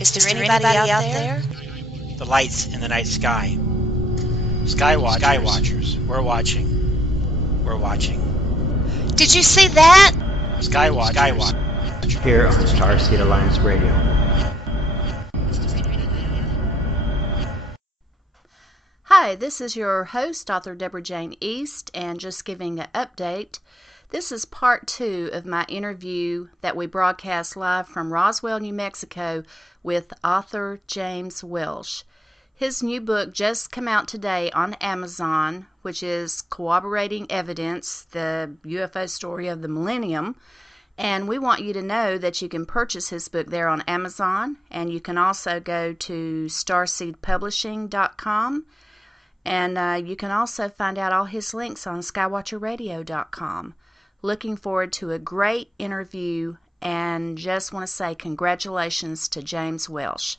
Is there anybody out there? The lights in the night sky. Skywatchers. We're watching. We're watching. Did you see that? Skywatchers. Here on Starseed Alliance Radio. Hi, this is your host, author Deborah Jane East, and just giving an update. This is part 2 of my interview that we broadcast live from Roswell, New Mexico with author James Welsh. His new book just came out today on Amazon, which is Corroborating Evidence, the UFO Story of the Millennium. And we want you to know that you can purchase his book there on Amazon, and you can also go to starseedpublishing.com. And you can also find out all his links on skywatcherradio.com. Looking forward to a great interview, and just want to say congratulations to James Welsh.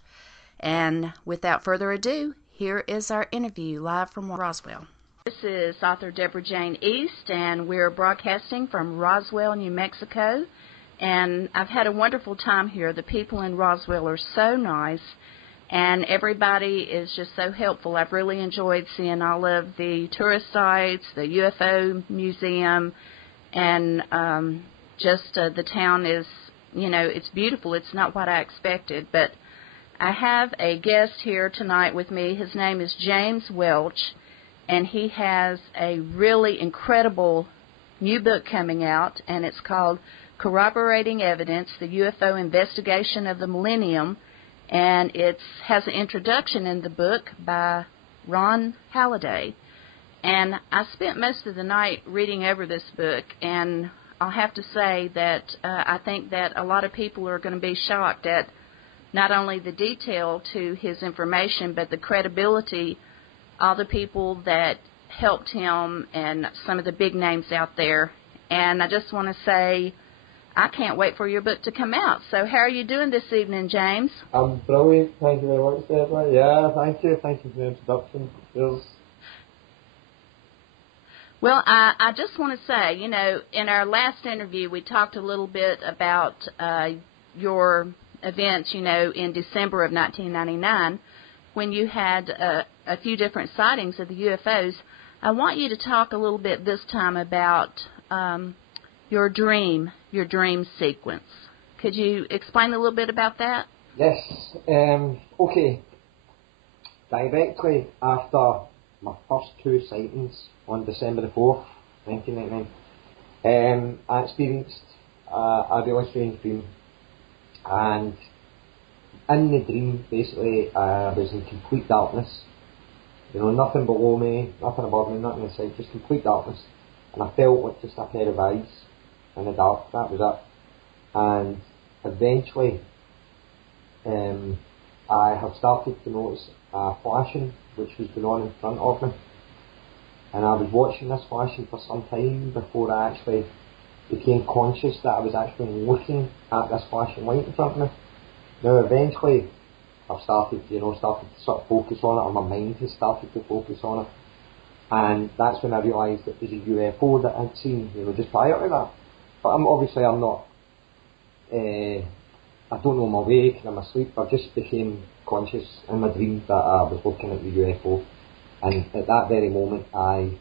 And without further ado, here is our interview live from Roswell. This is author Deborah Jane East, and we're broadcasting from Roswell, New Mexico. And I've had a wonderful time here. The people in Roswell are so nice, and everybody is just so helpful. I've really enjoyed seeing all of the tourist sites, the UFO museum, and the town is, it's beautiful. It's not what I expected, but I have a guest here tonight with me. His name is James Welch, and he has a really incredible new book coming out, and it's called Corroborating Evidence, the UFO Investigation of the Millennium, and it has an introduction in the book by Ron Halliday. And I spent most of the night reading over this book, and I'll have to say that I think that a lot of people are going to be shocked at not only the detail to his information, but the credibility, all the people that helped him and some of the big names out there. And I just want to say I can't wait for your book to come out. So how are you doing this evening, James? I'm brilliant. Thank you very much, Deborah. Yeah, thank you. Thank you for the introduction. Well, I just want to say, in our last interview, we talked a little bit about your events, in December of 1999, when you had a few different sightings of the UFOs. I want you to talk a little bit this time about your dream sequence. Could you explain a little bit about that? Yes. Okay. Directly after my first 2 sightings on December the 4th, 1999, I experienced a really strange dream. And in the dream, basically, I was in complete darkness. Nothing below me, nothing above me, nothing inside, just complete darkness. And I felt like just a pair of eyes in the dark. That was it. And eventually, I have started to notice a flashing which was going on in front of me. And I was watching this flashing for some time before I actually became conscious that I was actually looking at this flashing light in front of me. Now eventually I've started to sort of focus on it, or my mind has started to focus on it. And that's when I realised it was a UFO that I'd seen, just prior to that. But I'm not, I don't know I'm awake and I'm asleep. I just became conscious in my dream that I was looking at the UFO. And at that very moment I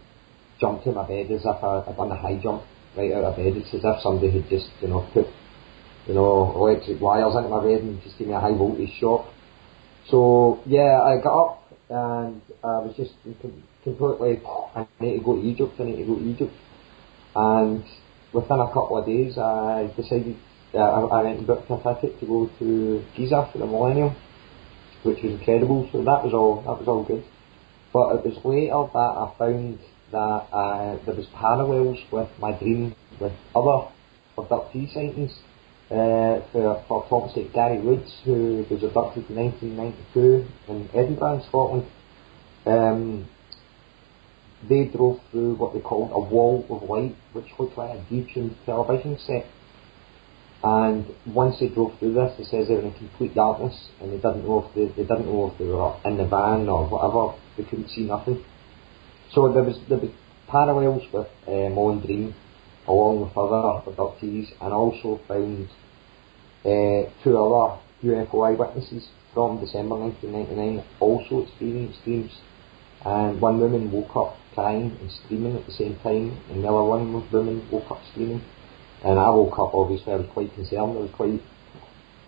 jumped in my bed as if I'd done a high jump right out of bed. It's as if somebody had just, put, electric wires into my bed and just gave me a high voltage shock. So, yeah, I got up and I was just completely, I need to go to Egypt. And within a couple of days I decided, I went and booked a ticket to go to Giza for the Millennium, which was incredible. So that was all good. But it was later that I found that there was parallels with my dream with other abductee sightings. For Thomas Gary Woods, who was abducted in 1992 in Edinburgh, in Scotland. They drove through what they called a wall of light, which looked like a detuned television set. And once they drove through this, they says they were in complete darkness, and they didn't know if they were in the van or whatever. They couldn't see nothing. So there was parallels with my own dream, along with other abductees, and also found 2 other UFO eyewitnesses from December 1999 also experienced dreams. And one woman woke up crying and screaming at the same time, and the other one woman woke up screaming. And I woke up, obviously I was quite concerned, I was quite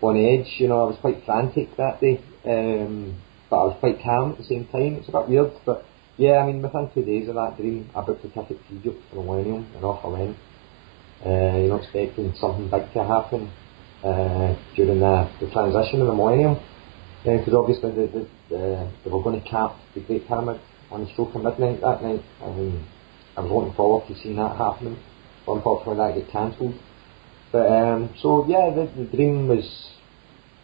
on edge, I was quite frantic that day, but I was quite calm at the same time. It's a bit weird, but yeah, within 2 days of that dream, I booked a ticket to Egypt for the millennium, and off I went, expecting something big to happen during the transition of the millennium, because obviously they were going to cap the Great Pyramid on the stroke of midnight that night, and I was looking forward to seeing that happening, but unfortunately that got cancelled. But so yeah, the dream was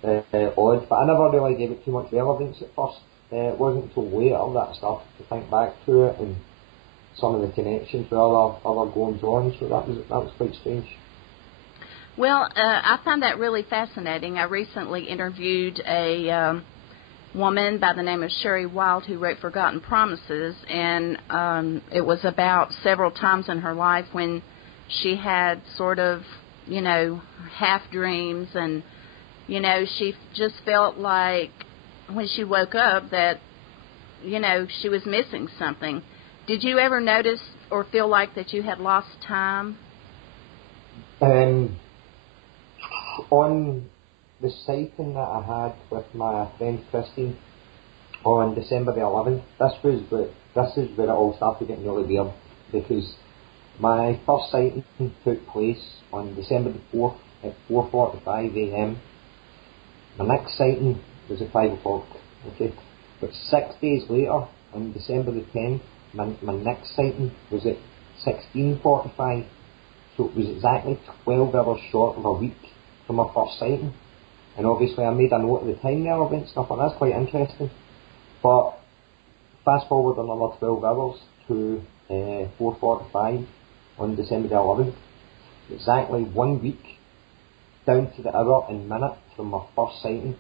odd, but I never really gave it too much relevance at first. It wasn't until later that I started to think back to it and some of the connections with other goings on, so that was quite strange. Well, I find that really fascinating. I recently interviewed a woman by the name of Sherry Wild who wrote Forgotten Promises, and it was about several times in her life when she had sort of, half dreams, and, she just felt like when she woke up that, she was missing something. Did you ever notice or feel like that you had lost time? On the sighting that I had with my friend Christine on December the 11th, this is where it all started getting really weird, because my first sighting took place on December the 4th at 4:45 a.m. My next sighting was at 5 o'clock, okay? But 6 days later, on December the 10th, my next sighting was at 16:45, so it was exactly 12 hours short of a week from my first sighting. And obviously I made a note of the time there and stuff, and that's quite interesting. But fast forward another 12 hours to 4:45 on December the 11th, exactly 1 week down to the hour and minute from my first sighting,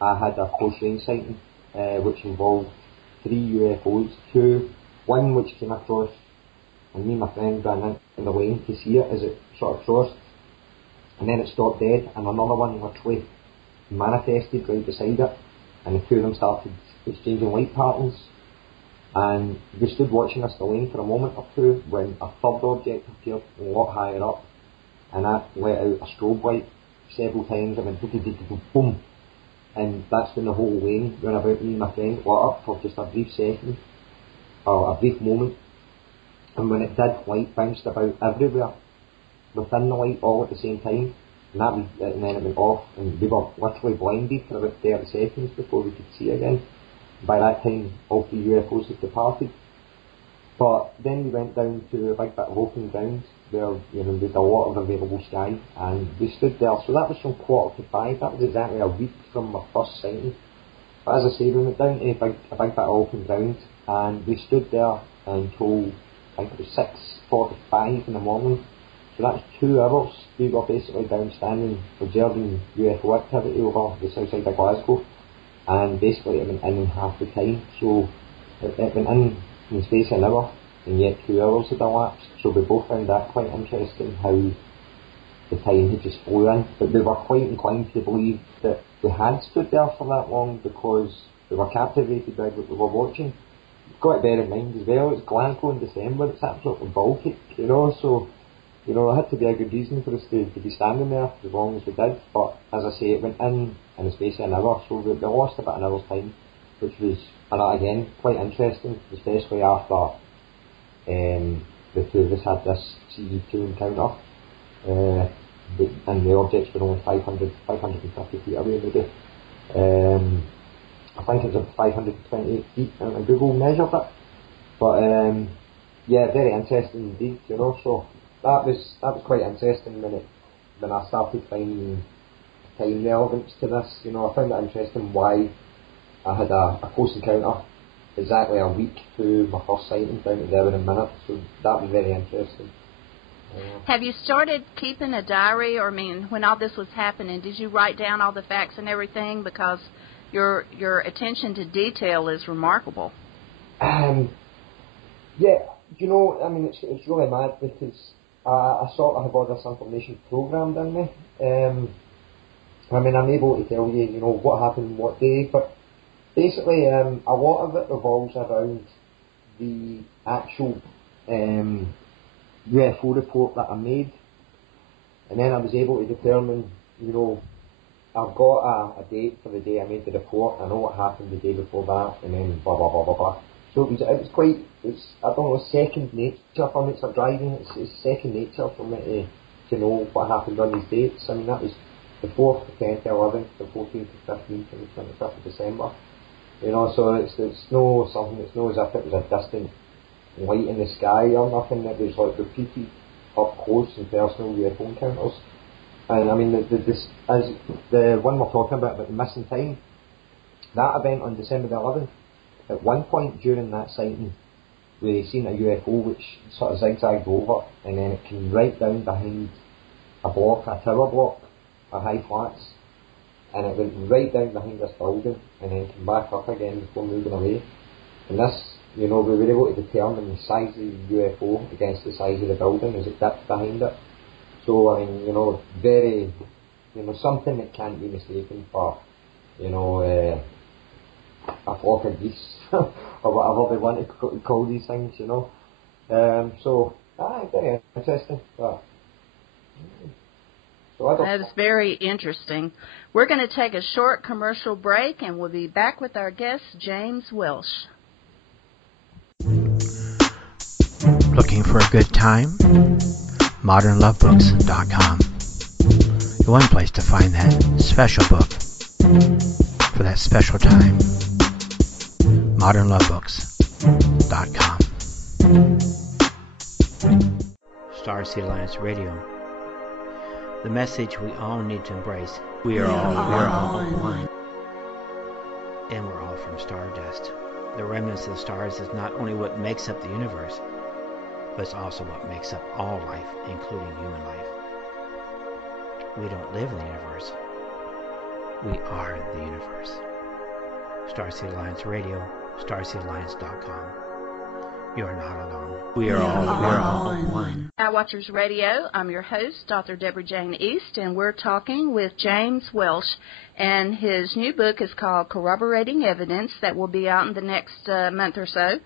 I had a close range sighting, which involved 3 UFOs, one which came across, and me and my friend ran in the lane to see it as it sort of crossed, and then it stopped dead, and another one literally manifested right beside it, and the two of them started exchanging light patterns, and we stood watching this the lane for a moment or two when a third object appeared a lot higher up, and that let out a strobe light several times. It went boom, and that's when the whole lane ran about me and my friend lit up for just a brief second, or a brief moment, and when it did, light bounced about everywhere within the light all at the same time, and then it went off, and we were literally blinded for about 30 seconds before we could see again. By that time, all 3 UFOs had departed. But then we went down to a big bit of open ground where there's a lot of available sky, and we stood there. So that was from 4:45. That was exactly a week from my first sighting. But as I say, we went down to a big bit of open ground, and we stood there until I think it was 6:45 in the morning. So that's 2 hours. We were basically down standing observing UFO activity over the south side of Glasgow, and basically it went in half the time. So it went in the space of an hour, and yet 2 hours had elapsed. So we both found that quite interesting, how the time had just flew in. But we were quite inclined to believe that we had stood there for that long because we were captivated by what we were watching. You've got to bear in mind as well, it's Glasgow in December, it's absolutely Baltic, so it had to be a good reason for us to be standing there as long as we did. But as I say, it went in the space of an hour, so we lost about an hour's time, which was, again, quite interesting, especially after the two of us had this CE2 encounter, and the objects were only 550 feet away maybe. I think it was 528 feet, and Google measured it. But yeah, very interesting indeed, so that was quite interesting when I started finding time relevance to this. I found it interesting why I had a close encounter exactly a week to my first sighting down to the hour and a minute, so that was very interesting. Have you started keeping a diary, or when all this was happening, did you write down all the facts and everything? Because your attention to detail is remarkable. Yeah, it's really mad because I sort of have all this information programmed in me, and I mean, I'm able to tell you, what happened what day, but basically, a lot of it revolves around the actual UFO report that I made, and then I was able to determine, I've got a date for the day I made the report. I know what happened the day before that, and then blah blah blah blah blah. So it was quite, I don't know, second nature for me. It's like driving. It's second nature for me to know what happened on these dates. I mean, that was the 4th, the 10th, the 11th, the 14th, the 15th, and the 25th of December. So it's no something. It's not as if it was a distant light in the sky or nothing. It was like repeated up close and personal UFO encounters. And I mean, as the one we're talking about the missing time, that event on December the 11th, at one point during that sighting, we seen a UFO which sort of zigzagged over, and then it came right down behind a block, a tower block, a high flats, and it went right down behind this building, and then came back up again before moving away. And this, we were able to determine the size of the UFO against the size of the building as it dipped behind it. So, I mean, very, something that can't be mistaken for, a flock of geese, or whatever they want to call these things, So, very interesting. But, so that is very interesting. We're going to take a short commercial break, and we'll be back with our guest, James Welsh. Looking for a good time? ModernLovebooks.com. The one place to find that special book for that special time. ModernLovebooks.com. Starseed Alliance Radio. The message we all need to embrace. We are all one. And we're all from stardust. The remnants of the stars is not only what makes up the universe, but it's also what makes up all life, including human life. We don't live in the universe. We are the universe. Starseed Alliance Radio, StarseedAlliance.com. You are not alone. We are all one. Skywatchers Radio, I'm your host, Dr. Deborah Jane East, and we're talking with James Welsh, and his new book is called Corroborating Evidence, that will be out in the next month or so,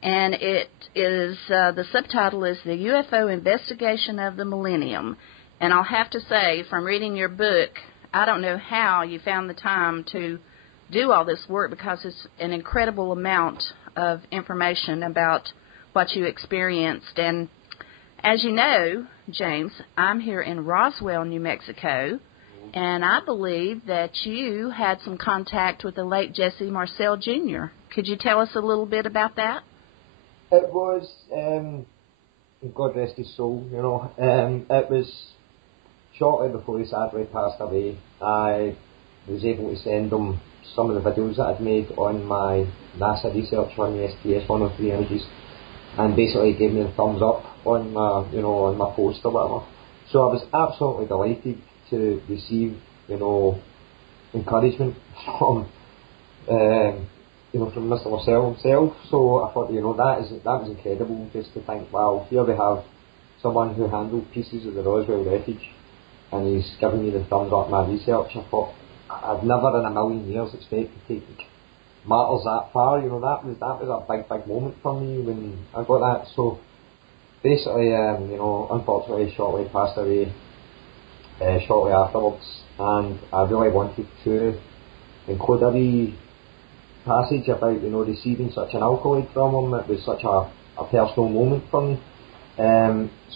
and it is, the subtitle is The UFO Investigation of the Millennium. And I'll have to say, from reading your book, I don't know how you found the time to do all this work, because it's an incredible amount of information about what you experienced. And as you know, James, I'm here in Roswell, New Mexico, and I believe that you had some contact with the late Jesse Marcel Jr. Could you tell us a little bit about that? It was, God rest his soul, it was shortly before he sadly passed away. I was able to send him some of the videos that I'd made on my NASA research on the STS-103 images, and basically gave me the thumbs up on my, on my post or whatever. So I was absolutely delighted to receive, encouragement from, from Mr. Marcel himself. So I thought, that was incredible, just to think, wow, here we have someone who handled pieces of the Roswell wreckage, and he's giving me the thumbs up my research. I thought, I'd never in a million years expect to take matters that far. That was a big moment for me when I got that. So basically, unfortunately, shortly passed away shortly afterwards, and I really wanted to include a wee passage about receiving such an accolade from him. It was such a personal moment for me.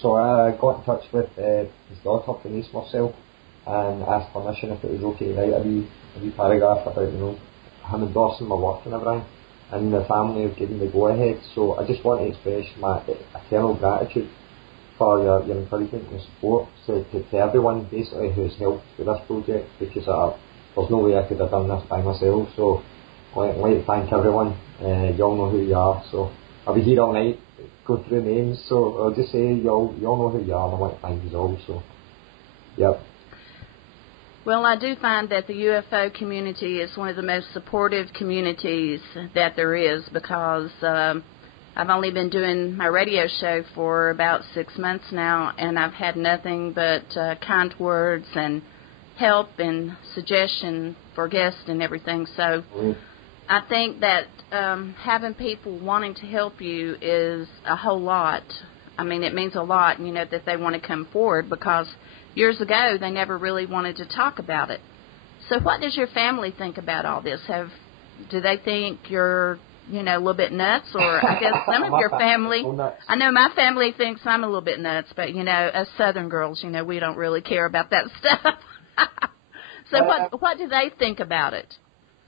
So I got in touch with his daughter, Denise Marcel, and asked permission if it was okay to write a wee paragraph about him endorsing my work and everything, and the family have given the go ahead. So I just want to express my eternal gratitude for your encouragement and support to everyone basically who's helped with this project, because there's no way I could have done this by myself. So I'd like to thank everyone. You all know who you are, so I'll be here all night, go through names, so I'll just say you all know who you are, and I want to thank you all. So yep. Well, I do find that the UFO community is one of the most supportive communities that there is, because I've only been doing my radio show for about 6 months now, and I've had nothing but kind words and help and suggestion for guests and everything. So I think that having people wanting to help you is a whole lot. I mean, it means a lot, you know, that they want to come forward, because years ago they never really wanted to talk about it. So what does your family think about all this? Do they think you're, you know, a little bit nuts? Or I guess some of your family, I know my family thinks I'm a little bit nuts, but, you know, as Southern girls, you know, we don't really care about that stuff. So what do they think about it?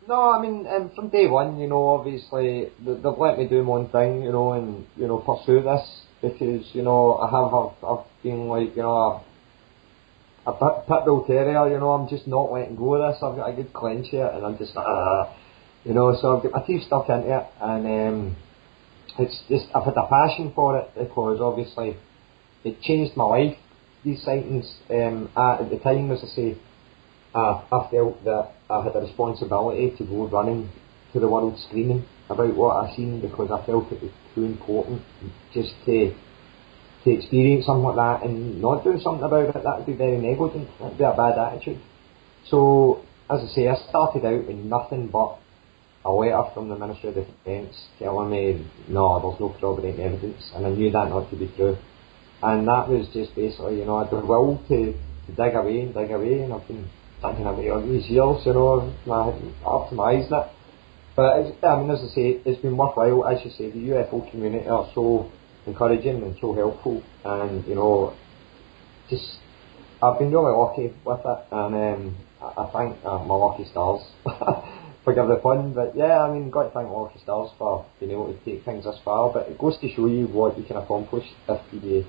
No, I mean, from day one, you know, obviously, they've let me do my own thing, you know, and, you know, pursue this, because, you know, I've been like, you know, a pit bull terrier, you know, I'm just not letting go of this. I've got a good clench here, and I'm just, you know, so I've got my teeth stuck into it, and it's just, I've had a passion for it, because obviously it changed my life, these sightings. At the time, as I say, I felt that I had a responsibility to go running to the world screaming about what I seen, because I felt it was too important just to experience something like that and not do something about it. That would be very negligent. That would be a bad attitude. So, as I say, I started out with nothing but a letter from the Ministry of Defence telling me, no, there's no corroborating evidence, and I knew that not to be true. And that was just basically, you know, I had the will to dig away, and I've been digging away all these years, you know, up to my eyes in it. But, I mean, as I say, it's been worthwhile. As you say, the UFO community are so encouraging and so helpful, and, you know, just, I've been really lucky with it, and I thank my lucky stars. Forgive the pun, but yeah, I mean, got to thank my lucky stars for being able to take things this far. But it goes to show you what you can accomplish if you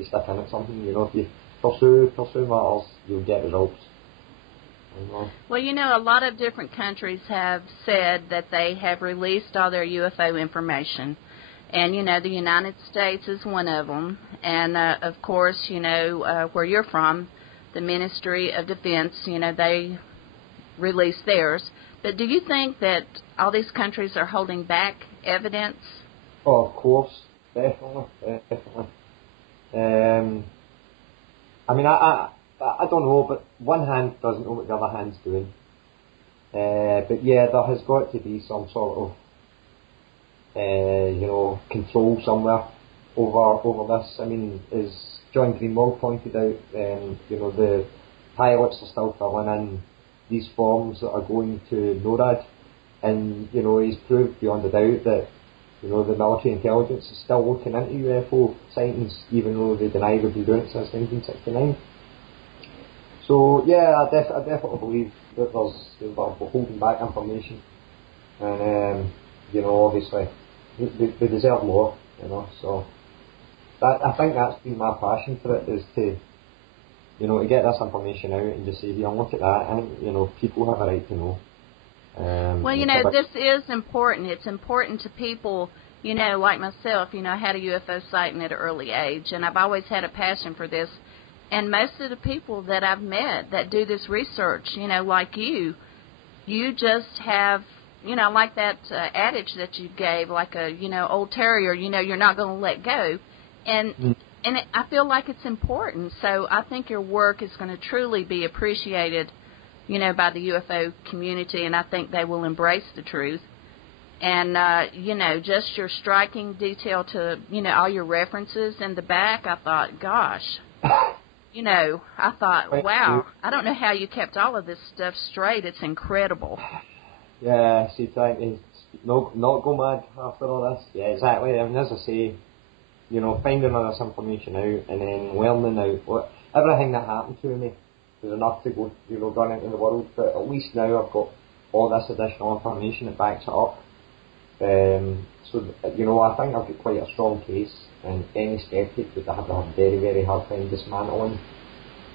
stick in at something. You know, if you pursue matters, you'll get results. Well, you know, a lot of different countries have said that they have released all their UFO information. And, you know, the United States is one of them. And, of course, you know, where you're from, the Ministry of Defense, you know, they released theirs. But do you think that all these countries are holding back evidence? Oh, of course. Definitely. I mean, I don't know, but one hand doesn't know what the other hand's doing. But yeah, there has got to be some sort of, you know, control somewhere over this. I mean, as John Greenwald pointed out, you know, the pilots are still filling in these forms that are going to NORAD, and, you know, he's proved beyond a doubt that, you know, the military intelligence is still looking into UFO sightings, even though they deny they've been doing it since 1969. So yeah, I definitely believe that they're holding back information, and you know, obviously they deserve more, you know. So I think that's been my passion for it, is to, you know, to get this information out and just say, yeah, look at that. I think, you know, people have a right to know. Well, you know, this is important. It's important to people, you know, like myself. You know, I had a UFO sighting at an early age, and I've always had a passion for this. And most of the people that I've met that do this research, you know, like you just have, you know, like that adage that you gave, like a, you know, old terrier, you know, you're not going to let go. And I feel like it's important. So I think your work is going to truly be appreciated, you know, by the UFO community, and I think they will embrace the truth. And, you know, just your striking detail to, you know, all your references in the back, I thought, gosh. You know, I thought, wow, I don't know how you kept all of this stuff straight. It's incredible. Yeah, see, trying to not go mad after all this. Yeah, exactly. I mean, as I say, you know, finding all this information out and then learning out everything that happened to me was enough to go, you know, run into the world. But at least now I've got all this additional information that backs it up. So, you know, I think I've got quite a strong case, and any skeptic would have a very, very hard time dismantling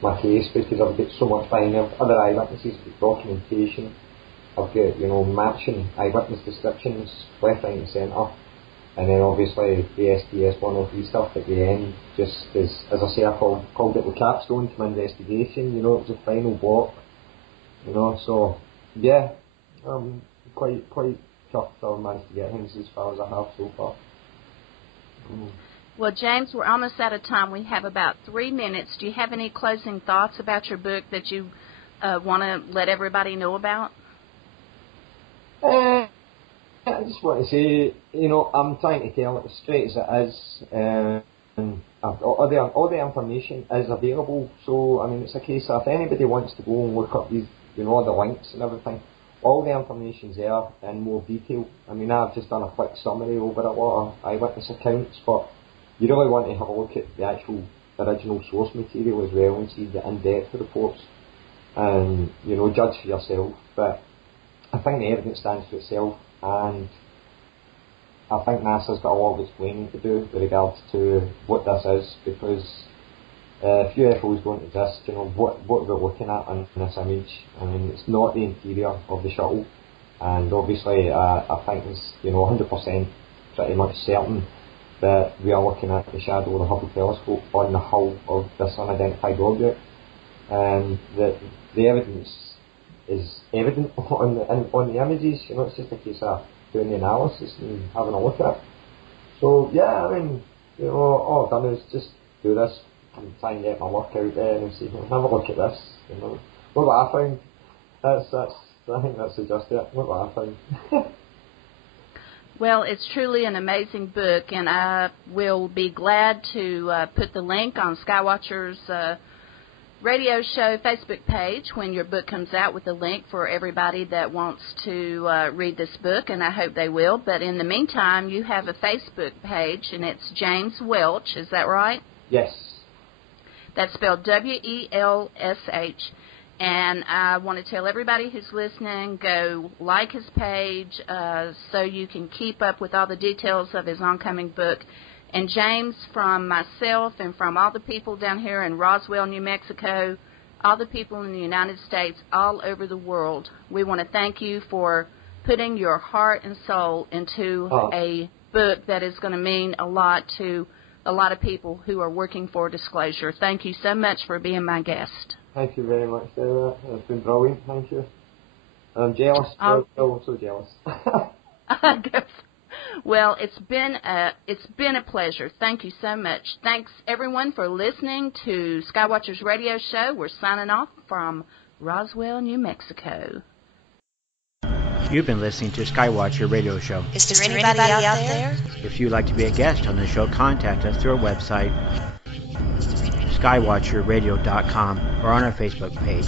my case, because I've got so much behind there. Other eyewitnesses, documentation, I've got, you know, matching eyewitness descriptions left, right and centre, and then obviously the SDS 103 stuff at the end, just as I say, I called it the capstone to my investigation. You know, it was a final block, you know, so yeah, quite chuffed I've managed to get things as far as I have so far. Well, James, we're almost out of time. We have about 3 minutes. Do you have any closing thoughts about your book that you want to let everybody know about? I just want to say, I'm trying to tell it as straight as it is. All the information is available, so I mean it's a case of if anybody wants to go and look up these, the links and everything, all the information's there in more detail. I mean I've just done a quick summary over a lot of eyewitness accounts, but you really want to have a look at the actual original source material as well and see the in-depth reports and judge for yourself. But I think the evidence stands for itself, and I think NASA's got a lot of explaining to do with regards to what this is, because if UFOs don't exist, what we're looking at in this image, I mean, it's not the interior of the shuttle, and obviously I think it's 100% pretty much certain that we are looking at the shadow of the Hubble telescope on the hull of this unidentified object, and that the evidence is evident on the images. It's just a case of doing the analysis and having a look at it. So yeah, I mean, all I've done is just do this and try and get my work out there and see, have a look at this. Look what I found. I think that's just it. Look what I found. Well, it's truly an amazing book, and I will be glad to put the link on Skywatcher's radio show Facebook page when your book comes out, with a link for everybody that wants to read this book, and I hope they will. But in the meantime, you have a Facebook page, and it's James Welsh, is that right? Yes. That's spelled W-E-L-S-H. And I want to tell everybody who's listening, go like his page so you can keep up with all the details of his oncoming book. And James, from myself and from all the people down here in Roswell, New Mexico, all the people in the United States, all over the world, we want to thank you for putting your heart and soul into a book that is going to mean a lot to a lot of people who are working for disclosure. Thank you so much for being my guest. Thank you very much, Sarah. It's been brilliant. Thank you. I'm jealous. I'm so jealous. Well, it's been a pleasure. Thank you so much. Thanks, everyone, for listening to Skywatcher's radio show. We're signing off from Roswell, New Mexico. You've been listening to Skywatcher Radio Show. Is there anybody out there? If you'd like to be a guest on the show, contact us through our website, skywatcherradio.com, or on our Facebook page.